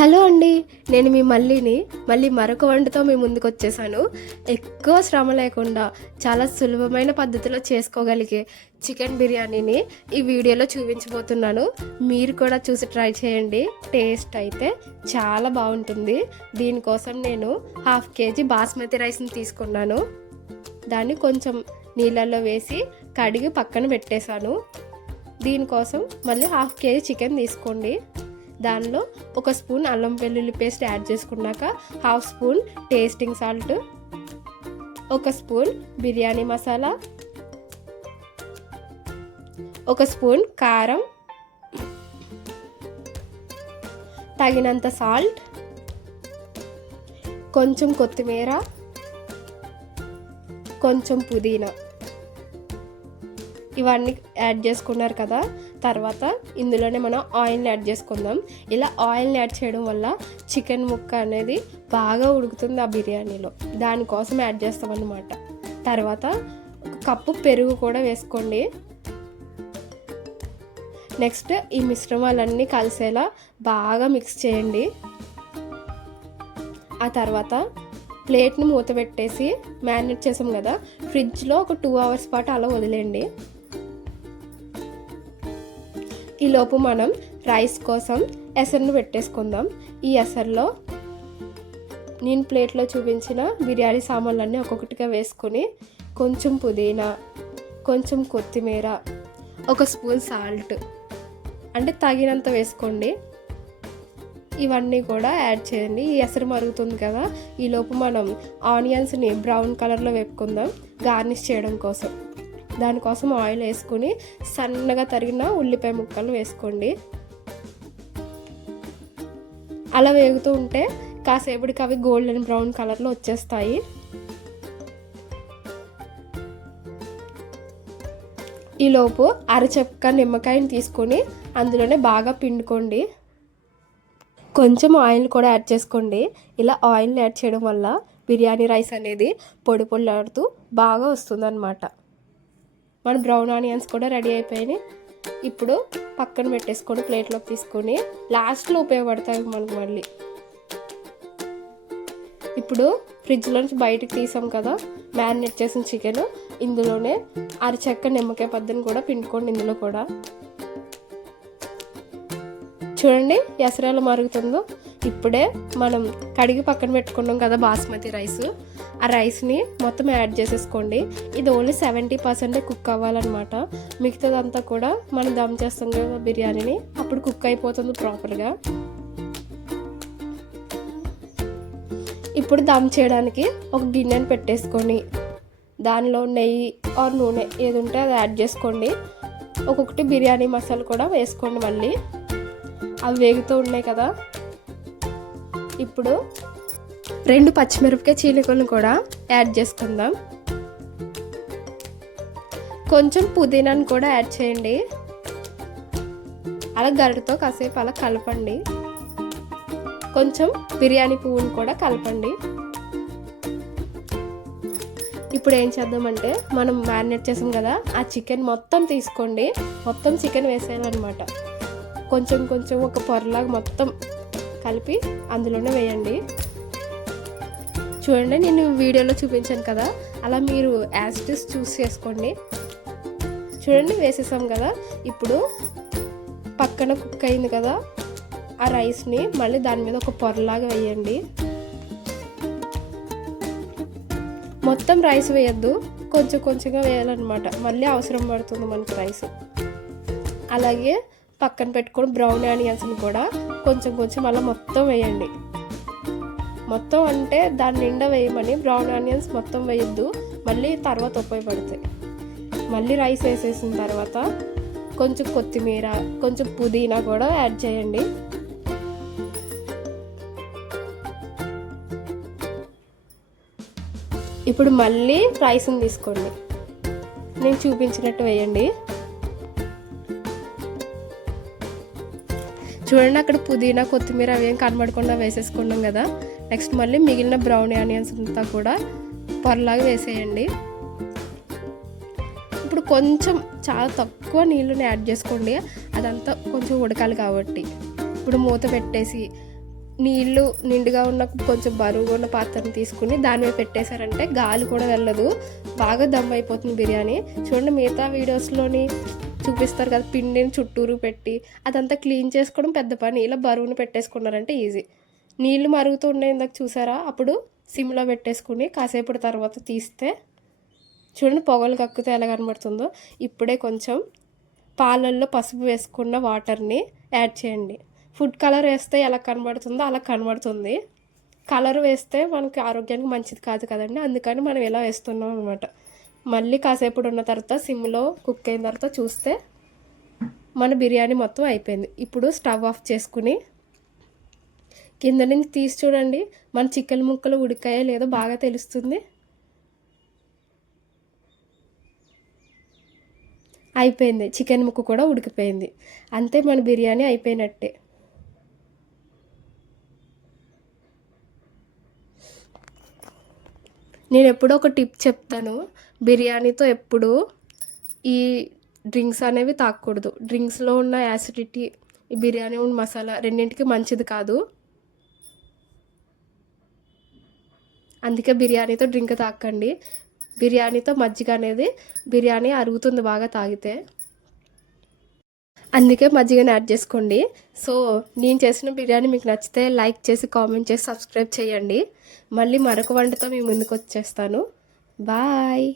Hello అండి, నేను మీ మళ్ళీ మరొక వంటతో మీ ముందుకు వచ్చేసాను. ఎక్కువ శ్రమ లేకుండా చాలా సులభమైన పద్ధతిలో చేసుకోగలిగే చికెన్ బిర్యానీని ఈ వీడియోలో చూపించబోతున్నాను. మీరు కూడా చూసి ట్రై చేయండి. టేస్ట్ అయితే చాలా బాగుంటుంది. దీనికోసం నేను 1/2 kg బాస్మతి రైస్ని తీసుకున్నాను. దాన్ని కొంచెం నీళ్ళల్లో వేసి కడిగి పక్కన పెట్టేశాను. దీనికోసం మళ్ళీ 1/2 kg చికెన్ తీసుకోండి. దానిలో 1 స్పూన్ అల్లం వెల్లుల్లి పేస్ట్ యాడ్ చేసుకున్నాక 1/2 spoon tasting salt, 1 spoon biryani masala, 1 spoon కారం, తగినంత సాల్ట్, కొంచెం కొత్తిమీర, కొంచెం పుదీనా ఇవన్నీ యాడ్ చేసుకున్నారు కదా. తర్వాత ఇందులోనే మనం ఆయిల్ని యాడ్ చేసుకుందాం. ఇలా ఆయిల్ని యాడ్ చేయడం వల్ల చికెన్ ముక్క అనేది బాగా ఉడుకుతుంది ఆ బిర్యానీలో. దానికోసం యాడ్ చేస్తాం అన్నమాట. తర్వాత 1 కప్పు పెరుగు కూడా వేసుకోండి. నెక్స్ట్ ఈ మిశ్రమాలన్నీ కలిసేలా బాగా మిక్స్ చేయండి. ఆ తర్వాత ప్లేట్ని మూత పెట్టేసి మ్యారినేట్ చేసాం కదా, ఫ్రిడ్జ్లో ఒక 2 hours పాటు అలా వదిలేయండి. ఈలోపు మనం రైస్ కోసం ఎసరును పెట్టేసుకుందాం. ఈ ఎసరులో నేను ప్లేట్లో చూపించిన బిర్యానీ సామాన్లన్నీ ఒక్కొక్కటిగా వేసుకొని కొంచెం పుదీనా, కొంచెం కొత్తిమీర, 1 స్పూన్ సాల్ట్ అంటే తగినంత వేసుకోండి. ఇవన్నీ కూడా యాడ్ చేయండి. ఈ ఎసరు మరుగుతుంది కదా, ఈలోపు మనం ఆనియన్స్ని బ్రౌన్ కలర్లో వేపుకుందాం గార్నిష్ చేయడం కోసం. దానికోసం ఆయిల్ వేసుకుని సన్నగా తరిగిన ఉల్లిపాయ ముక్కలు వేసుకోండి. అలా వేగుతూ ఉంటే కాసేపటికి అవి గోల్డెన్ బ్రౌన్ కలర్లో వచ్చేస్తాయి. ఈలోపు అరచెక్క నిమ్మకాయని తీసుకొని అందులోనే బాగా పిండుకోండి. కొంచెం ఆయిల్ కూడా యాడ్ చేసుకోండి. ఇలా ఆయిల్ని యాడ్ చేయడం వల్ల బిర్యానీ రైస్ అనేది పొడి పొడిలాడుతూ బాగా వస్తుందన్నమాట. మన బ్రౌన్ ఆనియన్స్ కూడా రెడీ అయిపోయినాయి. ఇప్పుడు పక్కన పెట్టేసుకొని ప్లేట్లోకి తీసుకొని లాస్ట్లో ఉపయోగపడతాయి మనకు మళ్ళీ. ఇప్పుడు ఫ్రిడ్జ్లో నుంచి బయటకు తీసాం కదా మ్యారినేట్ చేసిన చికెన్, ఇందులోనే అరచెక్క నిమ్మకాయ పద్దను కూడా పిండుకోండి. ఇందులో కూడా చూడండి ఎసరేలా మరుగుతుందో. ఇప్పుడే మనం కడిగి పక్కన పెట్టుకున్నాం కదా బాస్మతి రైస్, ఆ రైస్ని మొత్తం యాడ్ చేసేసుకోండి. ఇది ఓన్లీ 70% కుక్ అవ్వాలన్నమాట. మిగతాదంతా కూడా మనం దమ్ చేస్తాం కదా బిర్యానీని, అప్పుడు కుక్ అయిపోతుంది ప్రాపర్గా. ఇప్పుడు దమ్ చేయడానికి ఒక గిన్నెని పెట్టేసుకొని దానిలో నెయ్యి ఆర్ నూనె ఏది ఉంటే అది యాడ్ చేసుకోండి. ఒక్కొక్కటి బిర్యానీ మసాలా కూడా వేసుకోండి. మళ్ళీ అవి వేగుతూ ఉన్నాయి కదా. ఇప్పుడు 2 పచ్చిమిరపకాయ చీలికలను కూడా యాడ్ చేసుకుందాం. కొంచెం పుదీనాను కూడా యాడ్ చేయండి. అలా గరిటతో కాసేపు అలా కలపండి. కొంచెం బిర్యానీ పువ్వును కూడా కలపండి. ఇప్పుడు ఏం చేద్దామంటే మనం మ్యారినేట్ చేసాం కదా ఆ చికెన్ మొత్తం తీసుకోండి. మొత్తం చికెన్ వేసేయాలన్నమాట. కొంచెం కొంచెం ఒక పొరలాగా మొత్తం కలిపి అందులోనే వేయండి. చూడండి నేను వీడియోలో చూపించాను కదా, అలా మీరు యాజ్ ఇట్ ఈస్ చూస్ చేసుకోండి. చూడండి వేసేసాం కదా. ఇప్పుడు పక్కన కుక్ అయింది కదా ఆ రైస్ని మళ్ళీ దాని మీద ఒక పొరలాగా వేయండి. మొత్తం రైస్ వేయద్దు, కొంచెం కొంచెంగా వేయాలన్నమాట. మళ్ళీ అవసరం పడుతుంది మనకి రైస్. అలాగే పక్కన పెట్టుకొని బ్రౌన్ ఆనియన్స్ని కూడా కొంచెం కొంచెం అలా మొత్తం వేయండి. మొత్తం అంటే దాని నిండా వేయమని, బ్రౌన్ ఆనియన్స్ మొత్తం వేయద్దు, మళ్ళీ తర్వాత ఉపయోగపడతాయి. మళ్ళీ రైస్ వేసేసిన తర్వాత కొంచెం కొత్తిమీర, కొంచెం పుదీనా కూడా యాడ్ చేయండి. ఇప్పుడు మళ్ళీ రైస్ని తీసుకోండి, నేను చూపించినట్టు వేయండి. చూడండి అక్కడ పుదీనా కొత్తిమీర అవేం కనబడకుండా వేసేసుకున్నాం కదా. నెక్స్ట్ మళ్ళీ మిగిలిన బ్రౌన్ ఆనియన్స్ అంతా కూడా పొరలాగా వేసేయండి. ఇప్పుడు కొంచెం చాలా తక్కువ నీళ్ళని యాడ్ చేసుకోండి, అదంతా కొంచెం ఉడకాలి కాబట్టి. ఇప్పుడు మూత పెట్టేసి నీళ్ళు నిండుగా ఉన్న కొంచెం బరువుగా ఉన్న పాత్రను తీసుకుని దాని మీద పెట్టేశారంటే గాలి కూడా వెళ్ళదు, బాగా దమ్ అయిపోతుంది బిర్యానీ. చూడండి మిగతా వీడియోస్లోని చూపిస్తారు కదా, పిండిని చుట్టూరు పెట్టి అదంతా క్లీన్ చేసుకోవడం పెద్ద పని. ఇలా బరువును పెట్టేసుకున్నారంటే ఈజీ. నీళ్ళు మరుగుతూ ఉండే ఇందాక చూసారా, అప్పుడు సిమ్లో పెట్టేసుకుని కాసేపటి తర్వాత తీస్తే చూడండి పొగలు కక్కుతే ఎలా కనబడుతుందో. ఇప్పుడే కొంచెం పాలల్లో పసుపు వేసుకున్న వాటర్ని యాడ్ చేయండి. ఫుడ్ కలర్ వేస్తే ఎలా కనబడుతుందో అలా కనబడుతుంది. కలర్ వేస్తే మనకి ఆరోగ్యానికి మంచిది కాదు కదండి, అందుకని మనం ఇలా వేస్తున్నాం అనమాట. మళ్ళీ కాసేపు ఉన్న తర్వాత సిమ్లో కుక్ అయిన తర్వాత చూస్తే మన బిర్యానీ మొత్తం అయిపోయింది. ఇప్పుడు స్టవ్ ఆఫ్ చేసుకుని కింద నుంచి తీసి చూడండి, మన చికెన్ ముక్కలు ఉడికాయో లేదో బాగా తెలుస్తుంది. అయిపోయింది, చికెన్ ముక్క కూడా ఉడికిపోయింది. అంతే, మన బిర్యానీ అయిపోయినట్టే. నేను ఎప్పుడో ఒక టిప్ చెప్తాను, బిర్యానీతో ఎప్పుడు ఈ డ్రింక్స్ అనేవి తాగకూడదు. డ్రింక్స్లో ఉన్న యాసిడిటీ, ఈ బిర్యానీ ఉన్న మసాలా రెండింటికి మంచిది కాదు. అందుకే బిర్యానీతో డ్రింక్ తాకండి. బిర్యానీతో మజ్జిగ అనేది, బిర్యానీ అరుగుతుంది బాగా తాగితే, అందుకే మజ్జిగని యాడ్ చేసుకోండి. సో నేను చేసిన బిర్యానీ మీకు నచ్చితే లైక్ చేసి కామెంట్ చేసి సబ్స్క్రైబ్ చేయండి. మళ్ళీ మరొక వంటతో మీ ముందుకు వచ్చేస్తాను. బాయ్.